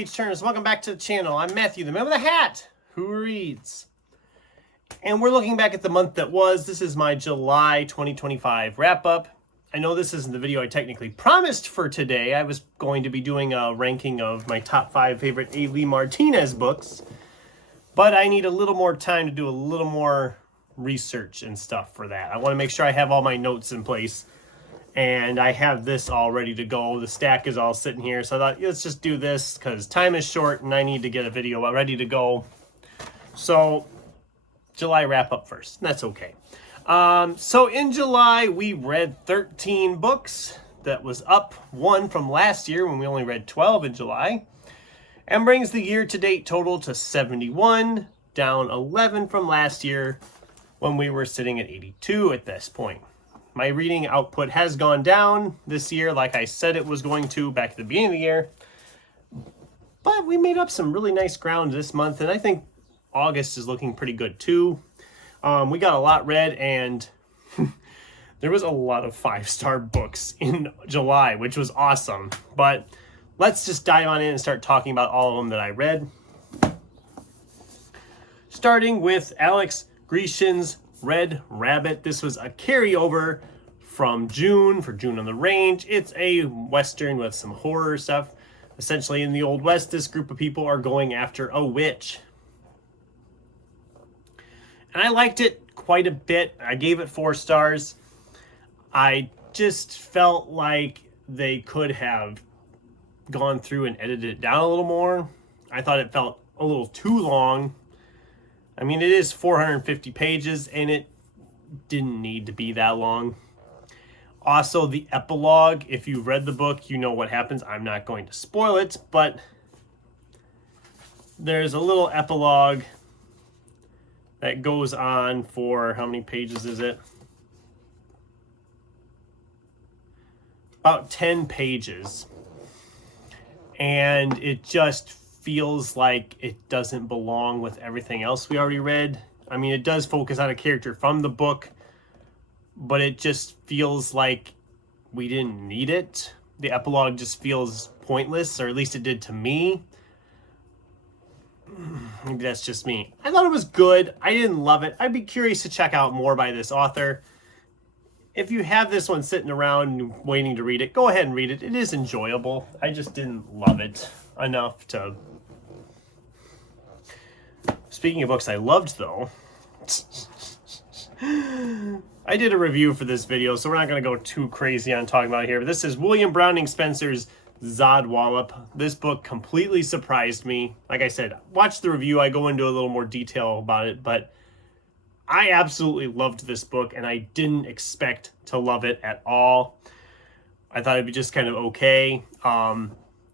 page turners. Welcome back to the channel. I'm Matthew, the man with the hat who reads. And we're looking back at the month that was. This is my July 2025 wrap up. I know this isn't the video I technically promised for today. I was going to be doing a ranking of my top 5 favorite A. Lee Martinez books, but I need a little more time to do a little more research and stuff for that. I want to make sure I have all my notes in place. And I have this all ready to go. The stack is all sitting here. So I thought, let's just do this because time is short and I need to get a video ready to go. So July wrap up first. That's okay. So in July, we read 13 books. That was up 1 from last year when we only read 12 in July. And brings the year-to-date total to 71, down 11 from last year when we were sitting at 82 at this point. My reading output has gone down this year, like I said it was going to back at the beginning of the year. But we made up some really nice ground this month, and I think August is looking pretty good too. We got a lot read, and there was a lot of 5-star books in July, which was awesome. But let's just dive on in and start talking about all of them that I read. Starting with Alex Greshin's Red Rabbit. This was a carryover from June, for June on the Range. It's a Western with some horror stuff. Essentially, in the Old West, this group of people are going after a witch. And I liked it quite a bit. I gave it 4 stars. I just felt like they could have gone through and edited it down a little more. I thought it felt a little too long. I mean, it is 450 pages, and it didn't need to be that long. Also, the epilogue, if you've read the book, you know what happens. I'm not going to spoil it, but there's a little epilogue that goes on for, how many pages is it? About 10 pages. And it just feels like it doesn't belong with everything else we already read. I mean, it does focus on a character from the book, but it just feels like we didn't need it. The epilogue just feels pointless, or at least it did to me. Maybe that's just me. I thought it was good. I didn't love it. I'd be curious to check out more by this author. If you have this one sitting around waiting to read it, go ahead and read it. It is enjoyable. I just didn't love it enough to... Speaking of books I loved, though, I did a review for this video, so we're not going to go too crazy on talking about it here. But this is William Browning Spencer's Zodwallop. This book completely surprised me. Like I said, watch the review. I go into a little more detail about it, but I absolutely loved this book, and I didn't expect to love it at all. I thought it'd be just kind of okay.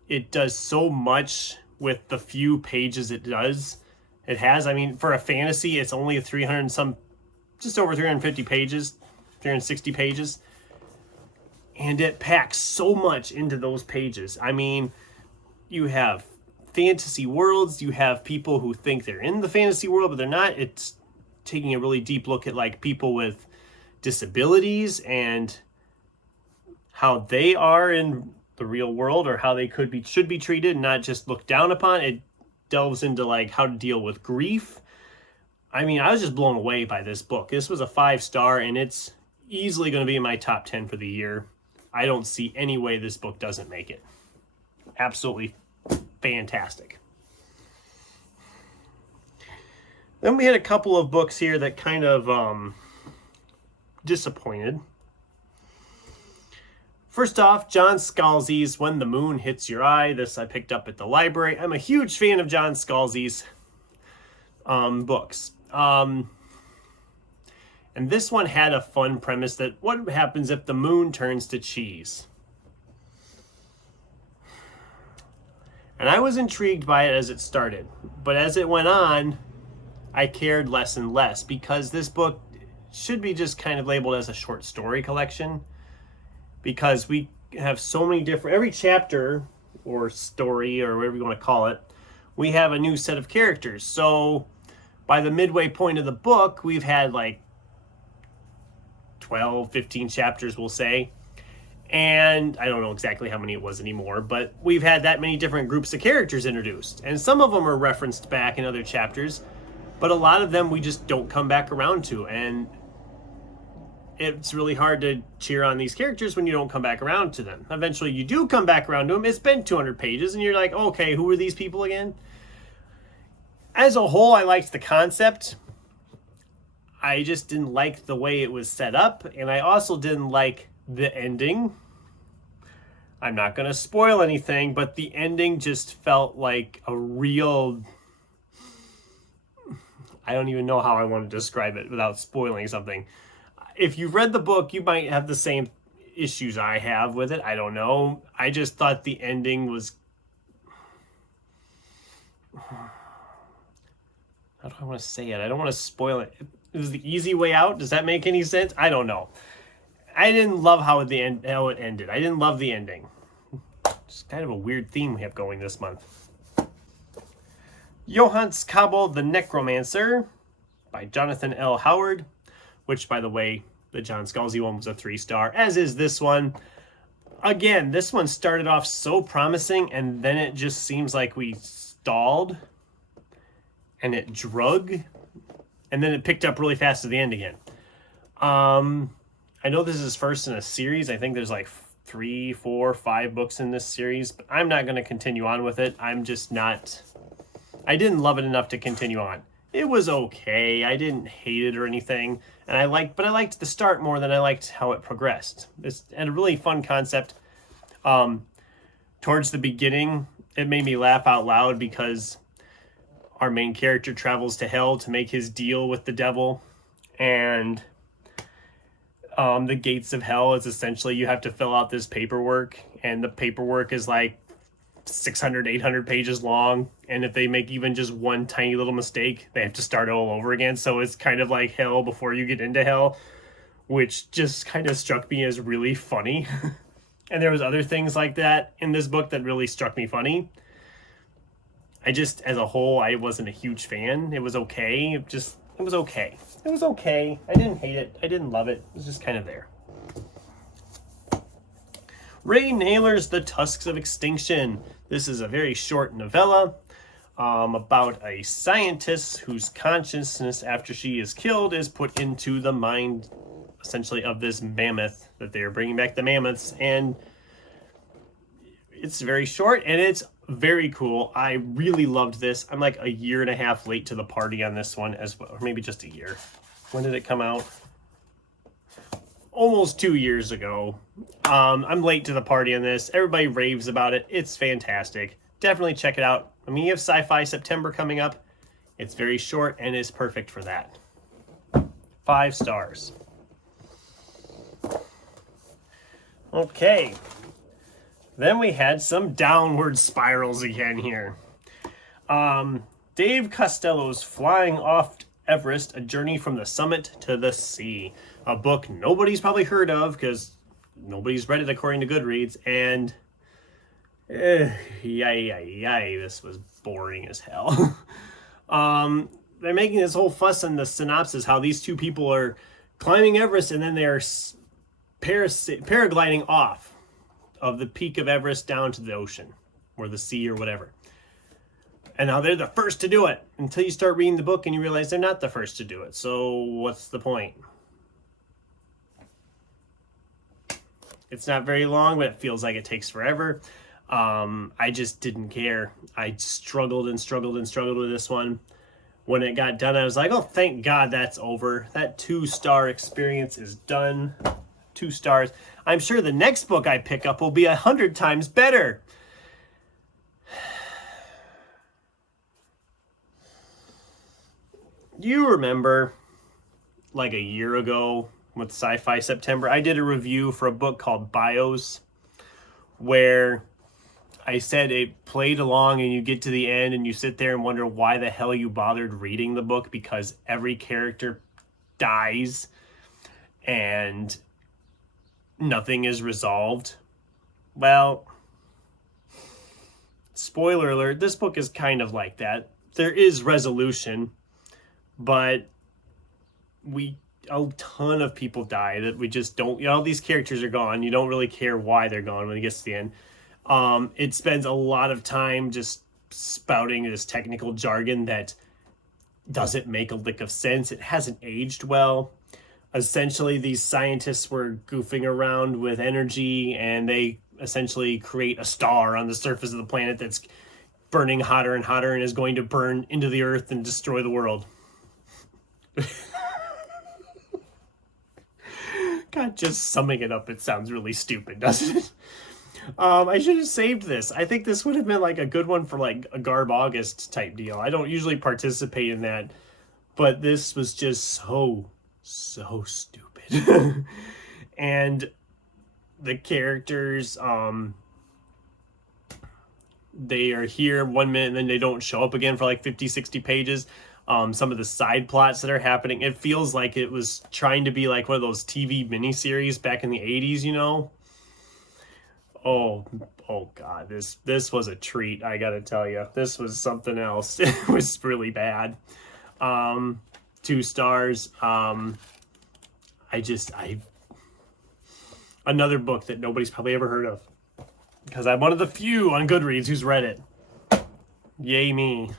It does so much with the few pages it does. It has, I mean, for a fantasy, it's only 300 and some, just over 350 pages, 360 pages. And it packs so much into those pages. I mean, you have fantasy worlds, you have people who think they're in the fantasy world, but they're not. It's taking a really deep look at like people with disabilities and how they are in the real world, or how they should be treated and not just looked down upon. It delves into like how to deal with grief. I mean, I was just blown away by this book. This was a 5-star, and it's easily going to be in my top 10 for the year. I don't see any way this book doesn't make it. Absolutely fantastic. Then we had a couple of books here that kind of disappointed. First off, John Scalzi's When the Moon Hits Your Eye. This I picked up at the library. I'm a huge fan of John Scalzi's books. And this one had a fun premise that what happens if the moon turns to cheese? And I was intrigued by it as it started. But as it went on, I cared less and less, because this book should be just kind of labeled as a short story collection. Because we have so many different, every chapter or story or whatever you want to call it, we have a new set of characters. So by the midway point of the book, we've had like 12, 15 chapters, we'll say. And I don't know exactly how many it was anymore, but we've had that many different groups of characters introduced. And some of them are referenced back in other chapters, but a lot of them we just don't come back around to. And it's really hard to cheer on these characters when you don't come back around to them. Eventually you do come back around to them. It's been 200 pages and you're like, okay, who are these people again? As a whole, I liked the concept. I just didn't like the way it was set up, and I also didn't like the ending. I'm not going to spoil anything, but the ending just felt like a real... I don't even know how I want to describe it without spoiling something. If you've read the book, you might have the same issues I have with it. I don't know. I just thought the ending was... How do I want to say it? I don't want to spoil it. It was the easy way out. Does that make any sense? I don't know. I didn't love how it ended. I didn't love the ending. It's kind of a weird theme we have going this month. Johans Cabal the Necromancer by Jonathan L. Howard, which, by the way, the John Scalzi one was a 3-star, as is this one. Again, this one started off so promising, and then it just seems like we stalled, and it drug, and then it picked up really fast at the end again. I know this is first in a series. I think there's like 3, 4, 5 books in this series, but I'm not going to continue on with it. I'm just not... I didn't love it enough to continue on. It was okay. I didn't hate it or anything, and I liked the start more than I liked how it progressed. It's a really fun concept. Towards the beginning, it made me laugh out loud because our main character travels to hell to make his deal with the devil, and the gates of hell is essentially you have to fill out this paperwork, and the paperwork is like 600, 800 pages long, and if they make even just one tiny little mistake, they have to start all over again. So it's kind of like hell before you get into hell, which just kind of struck me as really funny. And there was other things like that in this book that really struck me funny. I just, as a whole, I wasn't a huge fan. It was okay. It was okay. It was okay. I didn't hate it. I didn't love it. It was just kind of there. Ray Naylor's The Tusks of Extinction. This is a very short novella about a scientist whose consciousness, after she is killed, is put into the mind, essentially, of this mammoth, that they are bringing back the mammoths. And it's very short, and it's very cool. I really loved this. I'm like a year and a half late to the party on this one, as well, or maybe just a year. When did it come out? Almost 2 years ago. I'm late to the party on this. Everybody raves about it. It's fantastic. Definitely check it out. I mean, you have Sci-Fi September coming up. It's very short and is perfect for that. 5 stars. Okay. Then we had some downward spirals again here. Dave Costello's Flying Off Everest, A Journey from the Summit to the Sea. A book nobody's probably heard of because nobody's read it according to Goodreads. And this was boring as hell. They're making this whole fuss in the synopsis how these two people are climbing Everest and then they're paragliding off of the peak of Everest down to the ocean or the sea or whatever. And now they're the first to do it until you start reading the book and you realize they're not the first to do it. So what's the point? It's not very long, but it feels like it takes forever. I just didn't care. I struggled and struggled and struggled with this one. When it got done, I was like, oh, thank God that's over. That 2-star experience is done. 2 stars. I'm sure the next book I pick up will be 100 times better. You remember, like a year ago with Sci-Fi September, I did a review for a book called Bios, where I said it played along and you get to the end and you sit there and wonder why the hell you bothered reading the book because every character dies and nothing is resolved. Well, spoiler alert, this book is kind of like that. There is resolution, but we a ton of people die that we just don't, all these characters are gone. You don't really care why they're gone when it gets to the end. It spends a lot of time just spouting this technical jargon that doesn't make a lick of sense. It hasn't aged well. Essentially, these scientists were goofing around with energy, and they essentially create a star on the surface of the planet that's burning hotter and hotter and is going to burn into the earth and destroy the world. God, just summing it up, it sounds really stupid, doesn't it? I should have saved this. I think this would have been like a good one for like a Garb August type deal. I don't usually participate in that, but this was just so stupid. And the characters, they are here 1 minute and then they don't show up again for like 50-60 pages. Some of the side plots that are happening, it feels like it was trying to be like one of those TV miniseries back in the 80s, you know. Oh God, this was a treat. I gotta tell you, this was something else. It was really bad. 2 stars. Another book that nobody's probably ever heard of, because I'm one of the few on Goodreads who's read it. Yay me.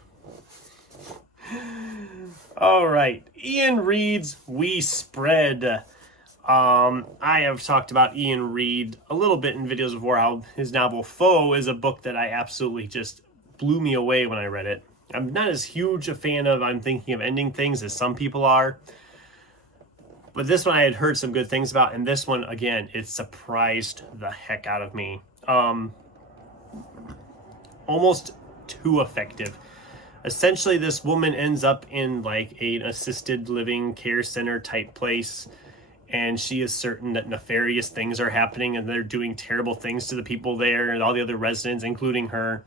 All right, Ian Reid's We Spread. I have talked about Ian Reid a little bit in videos before, how his novel Foe is a book that I absolutely just blew me away when I read it. I'm not as huge a fan of I'm Thinking of Ending Things as some people are, but this one I had heard some good things about, and this one, again, it surprised the heck out of me. Almost too effective. Essentially, this woman ends up in like an assisted living care center type place, and she is certain that nefarious things are happening and they're doing terrible things to the people there and all the other residents, including her.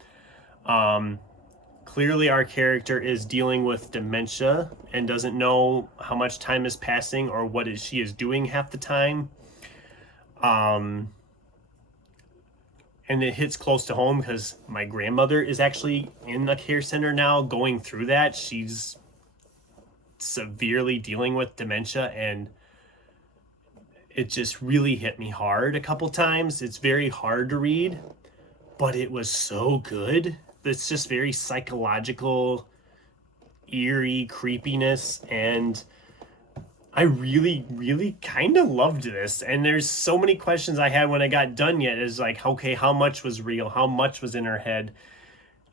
Clearly our character is dealing with dementia and doesn't know how much time is passing or what she is doing half the time. And it hits close to home because my grandmother is actually in a care center now going through that. She's severely dealing with dementia, and it just really hit me hard a couple times. It's very hard to read, but it was so good. It's just very psychological, eerie creepiness, and I really kind of loved this. And there's so many questions I had when I got done yet. Is like, okay, how much was real? How much was in her head?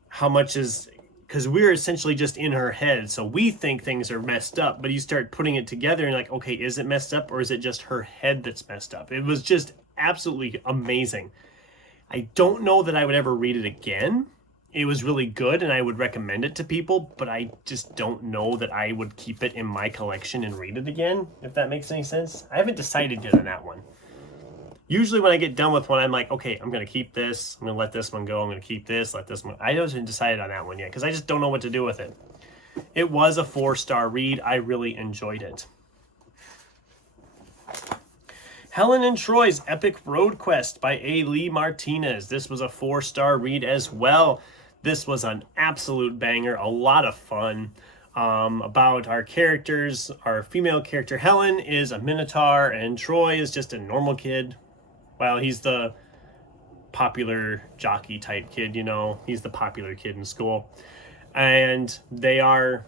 How much is... Because we're essentially just in her head, so we think things are messed up, but you start putting it together and like, okay, is it messed up or is it just her head that's messed up? It was just absolutely amazing. I don't know that I would ever read it again. It was really good and I would recommend it to people, but I just don't know that I would keep it in my collection and read it again, if that makes any sense. I haven't decided yet on that one. Usually when I get done with one, I'm like, okay, I'm going to keep this. I'm going to let this one go. I'm going to keep this, let this one. I haven't decided on that one yet because I just don't know what to do with it. It was a 4-star read. I really enjoyed it. Helen and Troy's Epic Road Quest by A. Lee Martinez. This was a 4-star read as well. This was an absolute banger, a lot of fun. About our characters. Our female character Helen is a Minotaur and Troy is just a normal kid. Well, he's the popular jockey type kid, you know. He's the popular kid in school. And they are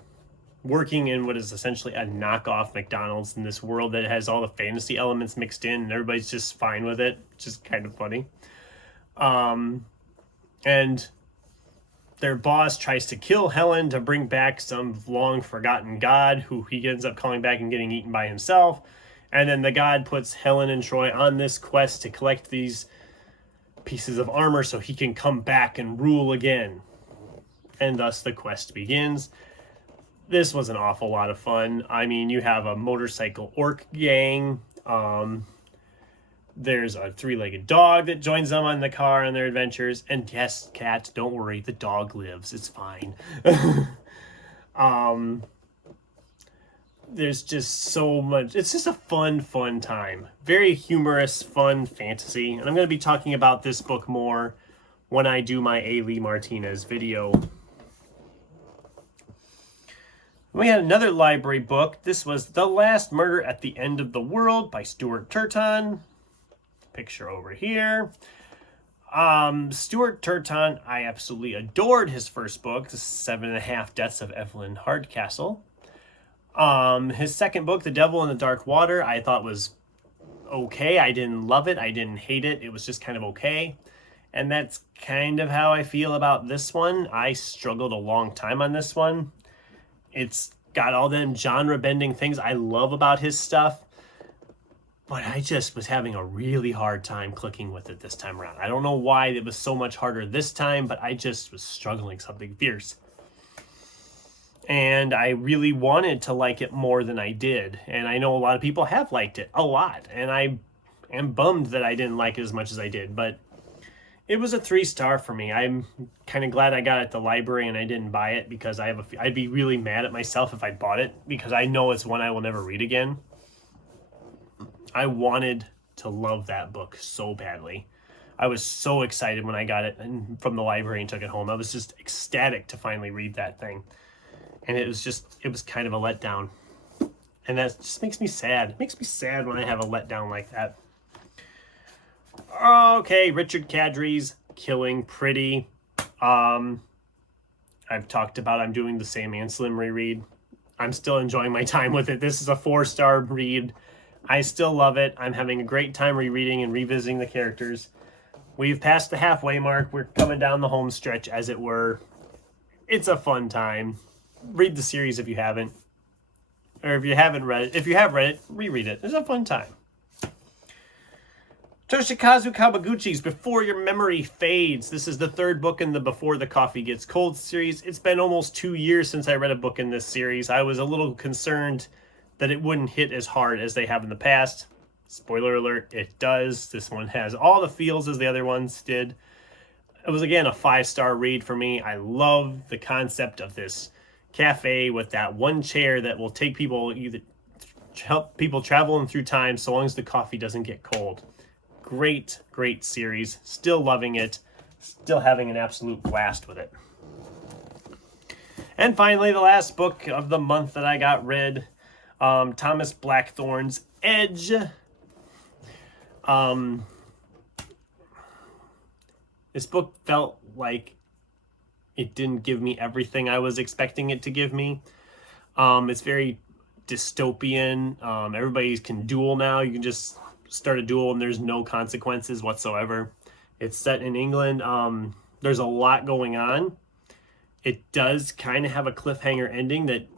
working in what is essentially a knockoff McDonald's in this world that has all the fantasy elements mixed in, and everybody's just fine with it, which is kind of funny. And their boss tries to kill Helen to bring back some long-forgotten god who he ends up calling back and getting eaten by himself. And then the god puts Helen and Troy on this quest to collect these pieces of armor so he can come back and rule again. And thus the quest begins. This was an awful lot of fun. I mean, you have a motorcycle orc gang. There's a 3-legged dog that joins them on the car on their adventures. And yes, cat, don't worry, the dog lives. It's fine. There's just so much. It's just a fun time. Very humorous, fun fantasy. And I'm going to be talking about this book more when I do my A. Lee Martinez video. We had another library book. This was The Last Murder at the End of the World by Stuart Turton. Picture over here. Stuart Turton, I absolutely adored his first book, The 7.5 Deaths of Evelyn Hardcastle. His second book, The Devil in the Dark Water, I thought was okay. I didn't love it. I didn't hate it. It was just kind of okay. And that's kind of how I feel about this one. I struggled a long time on this one. It's got all them genre-bending things I love about his stuff. But I just was having a really hard time clicking with it this time around. I don't know why it was so much harder this time, but I just was struggling something fierce. And I really wanted to like it more than I did. And I know a lot of people have liked it a lot. And I am bummed that I didn't like it as much as I did. But it was a 3-star for me. I'm kind of glad I got it at the library and I didn't buy it, because I'd be really mad at myself if I bought it, because I know it's one I will never read again. I wanted to love that book so badly. I was so excited when I got it from the library and took it home. I was just ecstatic to finally read that thing. And it was kind of a letdown. And that just makes me sad. It makes me sad when I have a letdown like that. Okay, Richard Kadri's Killing Pretty. I've talked about I'm doing the Sam Slim reread. I'm still enjoying my time with it. This is a 4-star read. I still love it. I'm having a great time rereading and revisiting the characters. We've passed the halfway mark. We're coming down the home stretch, as it were. It's a fun time. Read the series if you haven't. Or if you haven't read it. If you have read it, reread it. It's a fun time. Toshikazu Kawaguchi's Before Your Memory Fades. This is the third book in the Before the Coffee Gets Cold series. It's been almost 2 years since I read a book in this series. I was a little concerned that it wouldn't hit as hard as they have in the past. Spoiler alert, it does. This one has all the feels as the other ones did. It was, again, a 5-star read for me. I love the concept of this cafe with that one chair that will take people, help people traveling through time so long as the coffee doesn't get cold. Great, great series. Still loving it. Still having an absolute blast with it. And finally, the last book of the month that I got read, Thomas Blackthorne's Edge. This book felt like it didn't give me everything I was expecting it to give me. It's very dystopian. Everybody can duel now. You can just start a duel and there's no consequences whatsoever. It's set in England. There's a lot going on. It does kind of have a cliffhanger ending that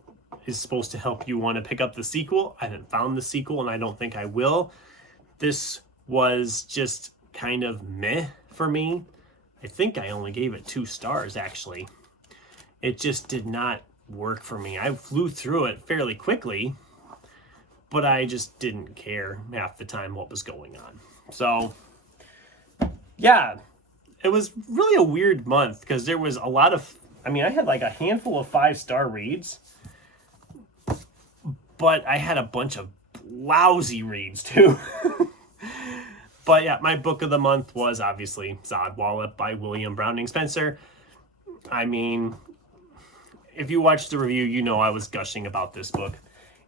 is supposed to help you want to pick up the sequel. I haven't found the sequel and I don't think I will. This was just kind of meh for me. I think I only gave it 2 stars, actually. It just did not work for me. I flew through it fairly quickly, but I just didn't care half the time what was going on. So, yeah, it was really a weird month because there was a lot of, I had like a handful of 5-star reads, but I had a bunch of lousy reads too. But yeah, my book of the month was obviously Zod Wallop by William Browning Spencer. If you watched the review, you know I was gushing about this book.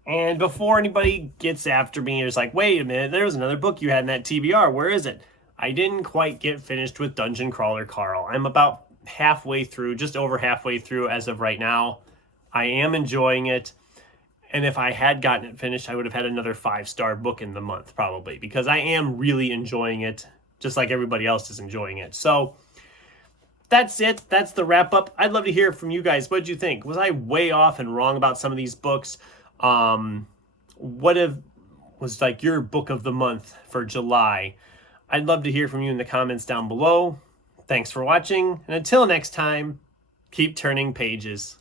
And before anybody gets after me, it's like, wait a minute, there was another book you had in that TBR. Where is it? I didn't quite get finished with Dungeon Crawler Carl. I'm about halfway through, just over halfway through as of right now. I am enjoying it. And if I had gotten it finished, I would have had another 5-star book in the month, probably, because I am really enjoying it, just like everybody else is enjoying it. So that's it. That's the wrap up. I'd love to hear from you guys. What did you think? Was I way off and wrong about some of these books? What was like your book of the month for July? I'd love to hear from you in the comments down below. Thanks for watching, and until next time, keep turning pages.